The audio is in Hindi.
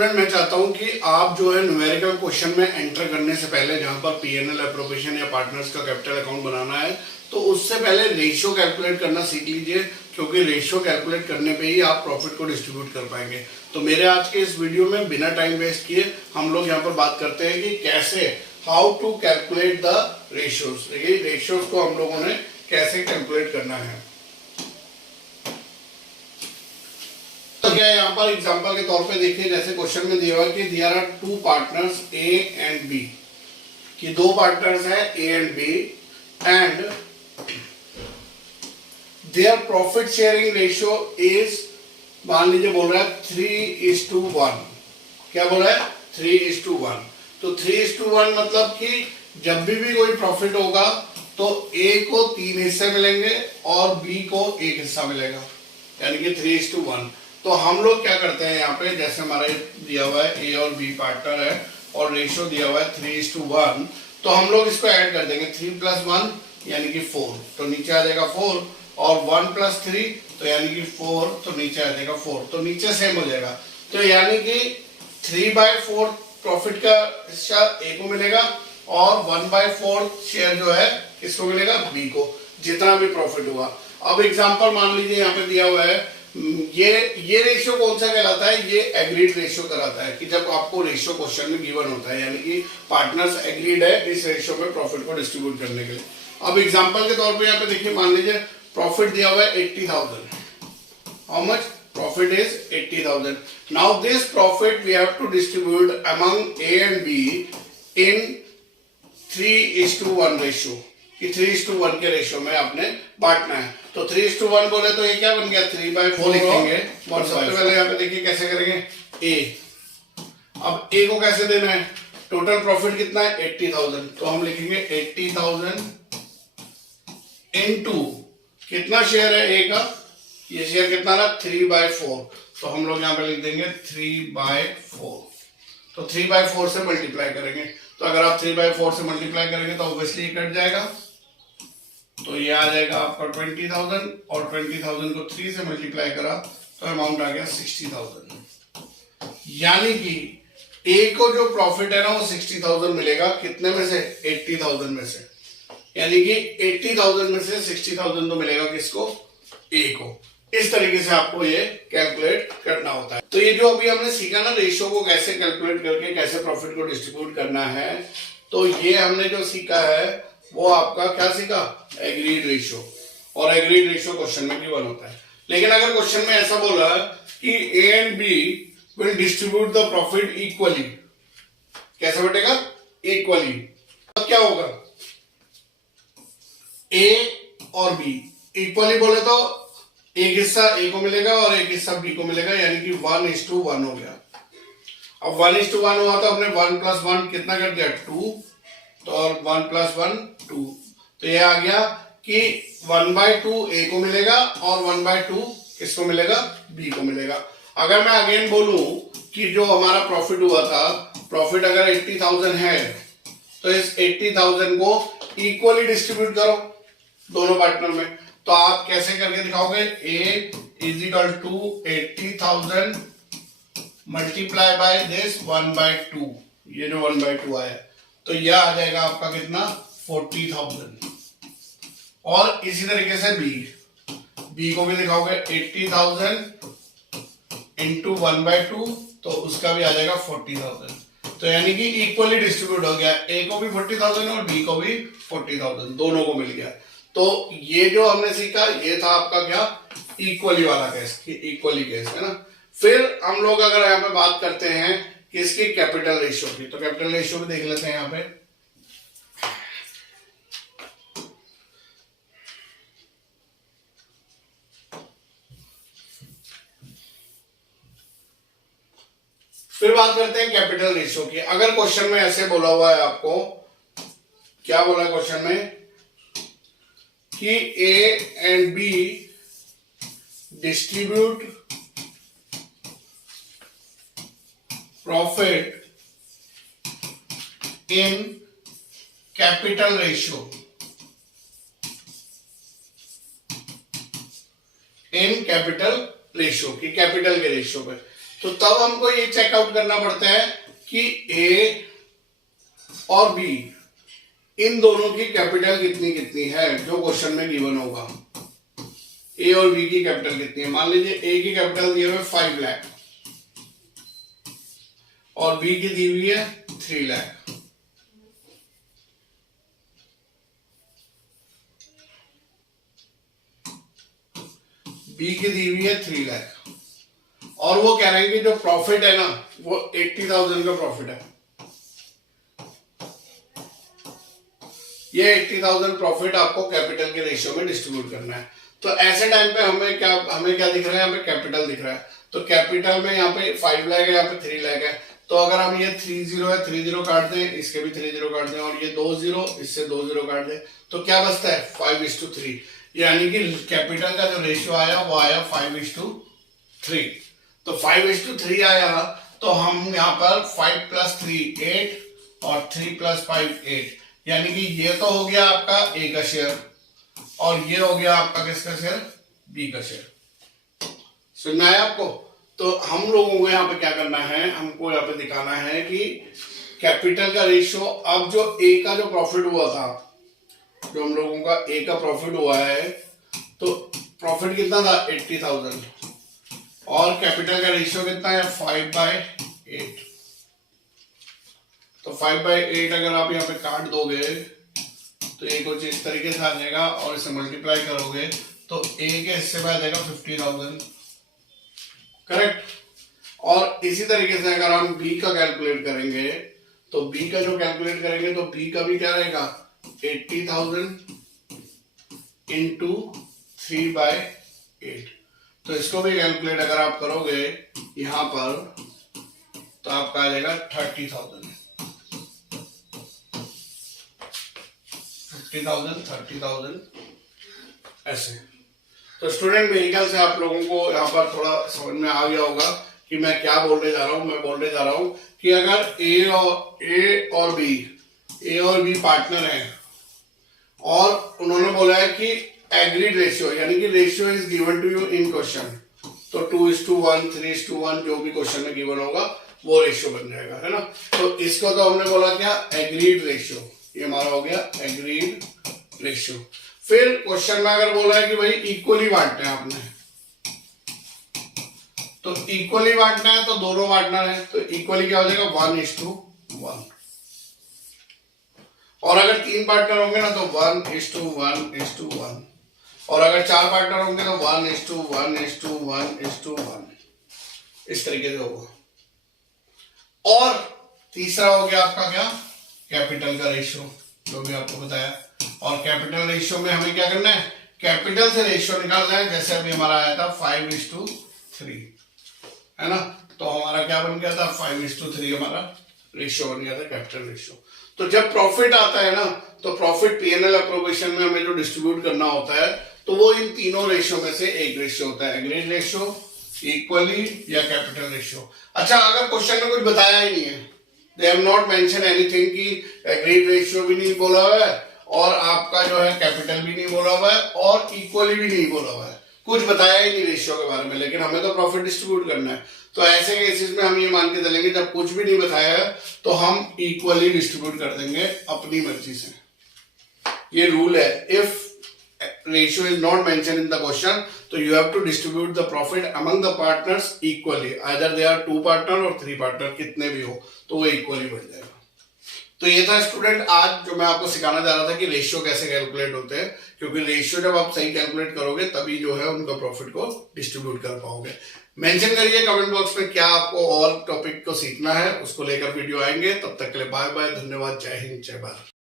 स्टूडेंट मैं चाहता हूं कि आप जो है न्यूमेरिकल क्वेश्चन में एंटर करने से पहले जहां पर पीएनएल एप्रोप्रिएशन या पार्टनर्स का कैपिटल अकाउंट बनाना है तो उससे पहले रेशियो कैलकुलेट करना सीख लीजिए, क्योंकि रेशियो कैलकुलेट करने पे ही आप प्रॉफिट को डिस्ट्रीब्यूट कर पाएंगे। तो मेरे आज के इस वीडियो में बिना टाइम वेस्ट किए हम लोग यहाँ पर बात करते हैं कि कैसे how to calculate the ratios. देखिए रेशियोज को हम लोगों ने कैसे कैलकुलेट करना है। तो क्या यहाँ पर एग्जांपल के तौर पे देखिए, जैसे क्वेश्चन में दिया हुआ है कि there are two partners A and B, कि दो पार्टनर्स हैं A and B and their profit sharing ratio is, मान लीजिए बोल रहा है 3:1। क्या बोल रहा है? 3:1। तो 3:1 मतलब कि जब भी कोई प्रॉफिट होगा तो ए को 3 हिस्से मिलेंगे और बी को 1 हिस्सा मिलेगा, यानी कि 3:1। तो हम लोग क्या करते हैं यहाँ पे, जैसे हमारा दिया हुआ है ए और बी पार्टनर है और रेशियो दिया हुआ है 3:1, तो हम लोग इसको ऐड कर देंगे। 3 + 1 यानी कि 4, तो नीचे आ जाएगा 4, और 1 + 3 तो यानी कि 4, तो नीचे आ जाएगा 4, तो नीचे सेम हो जाएगा। तो यानी कि 3/4 प्रॉफिट का हिस्सा ए को मिलेगा और 1/4 शेयर जो है किसको मिलेगा? बी को, जितना भी प्रॉफिट हुआ। अब एग्जांपल मान लीजिए यहाँ पे दिया हुआ है, ये रेशियो कौन सा कहलाता है? ये एग्रीड रेशियो कहलाता है, कि जब आपको रेशियो क्वेश्चन में गिवन होता है, यानी कि पार्टनर्स एग्रीड है इस रेशियो में प्रॉफिट को डिस्ट्रीब्यूट करने के लिए। अब एग्जांपल के तौर पे यहाँ पे देखिए, मान लीजिए प्रॉफिट दिया हुआ है 80,000। How much? Profit is 80,000। Now this profit we have to distribute among A and B in 3:1 ratio, कि 3:1 के रेशियो में आपने बांटना है। तो 3:1 बोले तो ये क्या बन गया? 3/4 लिखेंगे। और सबसे पहले यहाँ पे देखिए कैसे करेंगे, ए। अब ए को कैसे देना है? टोटल प्रॉफिट कितना है? 80,000, तो हम लिखेंगे 80,000 इनटू कितना शेयर है ए का? ये शेयर कितना रहा? 3/4, तो हम लोग यहाँ पे लिख देंगे 3/4। तो 3/4 से मल्टीप्लाई करेंगे, तो अगर आप 3/4 से मल्टीप्लाई करेंगे तो ऑब्वियसली कट जाएगा, तो ये आ जाएगा आपका 20,000, और 20,000 को 3 से मल्टीप्लाई करा तो अमाउंट आ गया 60,000। यानी कि ए को जो प्रॉफिट है ना वो 60,000 मिलेगा। कितने में से? 80,000 में से, यानी कि 80,000 में से 60,000 तो मिलेगा किसको? ए को। इस तरीके से आपको ये कैलकुलेट करना होता है। तो ये जो अभी हमने सीखा ना, रेशियो को कैसे कैलकुलेट करके कैसे प्रॉफिट को डिस्ट्रीब्यूट करना है, तो ये हमने जो सीखा है वो आपका क्या सीखा? Agreed ratio. और एग्रीड रेशियो क्वेश्चन में गिवन होता है। लेकिन अगर क्वेश्चन में ऐसा बोला कि A and B will distribute the profit equally, कैसे बटेगा? इक्वली। अब क्या होगा? ए और बी इक्वली बोले तो एक हिस्सा ए को मिलेगा और एक हिस्सा बी को मिलेगा, यानी कि 1:1 हो गया। अब 1:1 हुआ तो हमने 1 + 1 कितना कर दिया? 2, तो और 1 + 1 2, तो ये आ गया कि 1/2 ए को मिलेगा और 1/2 किसको मिलेगा? बी को मिलेगा। अगर मैं अगेन बोलूं कि जो हमारा प्रॉफिट हुआ था, प्रॉफिट अगर 80,000 है तो इस 80,000 को इक्वली डिस्ट्रीब्यूट करो दोनों पार्टनर में। तो आप कैसे करके दिखाओगे? ए = 80,000 मल्टीप्लाई बाय दिस 1/2, ये जो 1/2 आया, तो यह आ जाएगा आपका कितना? 40,000। और इसी तरीके से बी को भी दिखाओगे 80,000 इंटू 1/2, तो उसका भी आ जाएगा 40,000। तो यानी कि इक्वली डिस्ट्रीब्यूट हो गया, ए को भी 40,000 और बी को भी 40,000, दोनों को मिल गया। तो ये जो हमने सीखा ये था आपका क्या? इक्वली वाला केस, इक्वली केस है ना। फिर हम लोग अगर यहाँ पे बात करते हैं किसकी? कैपिटल रेशियो की, तो कैपिटल रेशियो भी देख लेते हैं यहाँ पे। फिर बात करते हैं कैपिटल रेशियो की। अगर क्वेश्चन में ऐसे बोला हुआ है आपको, क्या बोला है क्वेश्चन में कि A and B distribute profit in capital ratio, in capital ratio, की कैपिटल के रेशियो पे। तो तब हमको ये चेकआउट करना पड़ता है कि ए और बी इन दोनों की कैपिटल कितनी कितनी है, जो क्वेश्चन में गिवन होगा। ए और बी की कैपिटल कितनी है। मान लीजिए ए की कैपिटल दी हुई है 5 लाख और बी की दी हुई है 3 लाख। बी की दी हुई है 3 लाख और वो कह रहे हैं कि जो प्रॉफिट है ना वो 80,000 का प्रॉफिट है। ये 80,000 प्रॉफिट आपको कैपिटल के रेशियो में डिस्ट्रीब्यूट करना है। तो ऐसे टाइम पे हमें क्या दिख रहा है, यहाँ पे कैपिटल दिख रहा है। तो कैपिटल में यहाँ पे 5 लाख है, यहाँ पे 3 लाख है। तो अगर हम ये 30 है, 30 काट दें, इसके भी 30 काट दें और ये 20, इससे 20 काट दें, तो क्या बचता है 5:3। यानी कि कैपिटल का जो रेशियो आया वो आया 5:3। तो 5:3 आया तो हम यहाँ पर 5 + 3 8 और 3 + 5 8, यानी कि ये तो हो गया आपका ए का शेयर और ये हो गया आपका किसका शेयर, बी का शेयर। सुनना है आपको। तो हम लोगों को यहाँ पे क्या करना है, हमको यहाँ पे दिखाना है कि कैपिटल का रेशियो, अब जो ए का जो प्रॉफिट हुआ था, जो हम लोगों का ए का प्रॉफिट हुआ है, तो प्रॉफिट कितना था 80,000 और कैपिटल का रेशियो कितना है 5/8। तो 5/8 अगर आप यहाँ पे काट दोगे तो ए कुछ इस तरीके से आ जाएगा और इसे मल्टीप्लाई करोगे तो ए के हिस्से में आ जाएगा 50,000, करेक्ट। और इसी तरीके से अगर हम बी का कैलकुलेट करेंगे तो बी का जो कैलकुलेट करेंगे तो बी का भी क्या रहेगा 80,000 × 3/8। तो इसको भी कैलकुलेट अगर आप करोगे यहां पर तो आपका आ जाएगा 30,000, 50,000, 30,000 ऐसे। तो स्टूडेंट मेरे ख्याल से आप लोगों को यहाँ पर थोड़ा समझ में आ गया होगा कि मैं क्या बोलने जा रहा हूँ। मैं बोलने जा रहा हूँ कि अगर ए और बी पार्टनर हैं और उन्होंने बोला है कि एग्रीड रेशियो, यानी कि ratio is given to you in question, तो 2:1, 3:1 जो भी क्वेश्चन में गिवन होगा वो रेशियो बन जाएगा, है ना। तो इसको तो हमने बोला क्या, एग्रीड रेशियो। ये हमारा हो गया एग्रीड रेशियो। फिर क्वेश्चन में अगर बोला है कि भाई इक्वली बांटना है आपने, तो इक्वली बांटना है तो दोनों बांटना है, तो इक्वली क्या हो जाएगा 1:1। और अगर 3 पार्टनर होंगे ना तो 1:1:1, और अगर 4 पार्टनर होंगे तो 1:1:1:1, इस तरीके से होगा। और तीसरा हो गया आपका क्या, कैपिटल का रेशियो, जो भी आपको बताया। और कैपिटल रेशियो में हमें क्या करना है, कैपिटल से रेशियो निकालना है। जैसे अभी हमारा आया था 5:3, है ना। तो हमारा क्या बन गया था 5:3 हमारा रेशियो बन गया था, कैपिटल रेशियो। तो जब प्रॉफिट आता है ना तो प्रॉफिट पीएनएल अप्रोप्रिएशन में हमें जो डिस्ट्रीब्यूट करना होता है तो वो इन तीनों रेशियो में से एक रेशियो होता है, एग्रीड रेशियो, इक्वली या कैपिटल रेशियो। अच्छा, अगर क्वेश्चन में कुछ बताया ही नहीं है, they have not mention anything कि एग्रीड रेशियो भी नहीं बोला हुआ है और आपका जो है कैपिटल भी नहीं बोला हुआ है और इक्वली भी नहीं बोला हुआ है, कुछ बताया ही नहीं रेशियो के बारे में, लेकिन हमें तो प्रॉफिट डिस्ट्रीब्यूट करना है। तो ऐसे केसेस में हम ये मान के चलेंगे जब कुछ भी नहीं बताया है तो हम इक्वली डिस्ट्रीब्यूट कर देंगे अपनी मर्जी से। ये रूल है, if ratio is not mention in the question तो you have to distribute the profit among the partners equally, either they are 2 partner और 3 पार्टनर, कितने भी हो तो वो इक्वली बढ़ जाएगा। तो ये था स्टूडेंट आज जो मैं आपको सिखाना चाह रहा था कि रेशियो कैसे कैलकुलेट होते हैं, क्योंकि रेशियो जब आप सही कैलकुलेट करोगे तभी जो है उनका प्रॉफिट को डिस्ट्रीब्यूट कर पाओगे। मेंशन करिए कमेंट बॉक्स में क्या आपको और टॉपिक को सीखना है, उसको लेकर वीडियो आएंगे। तब तक के लिए बाय बाय, धन्यवाद, जय हिंद, जय भारत।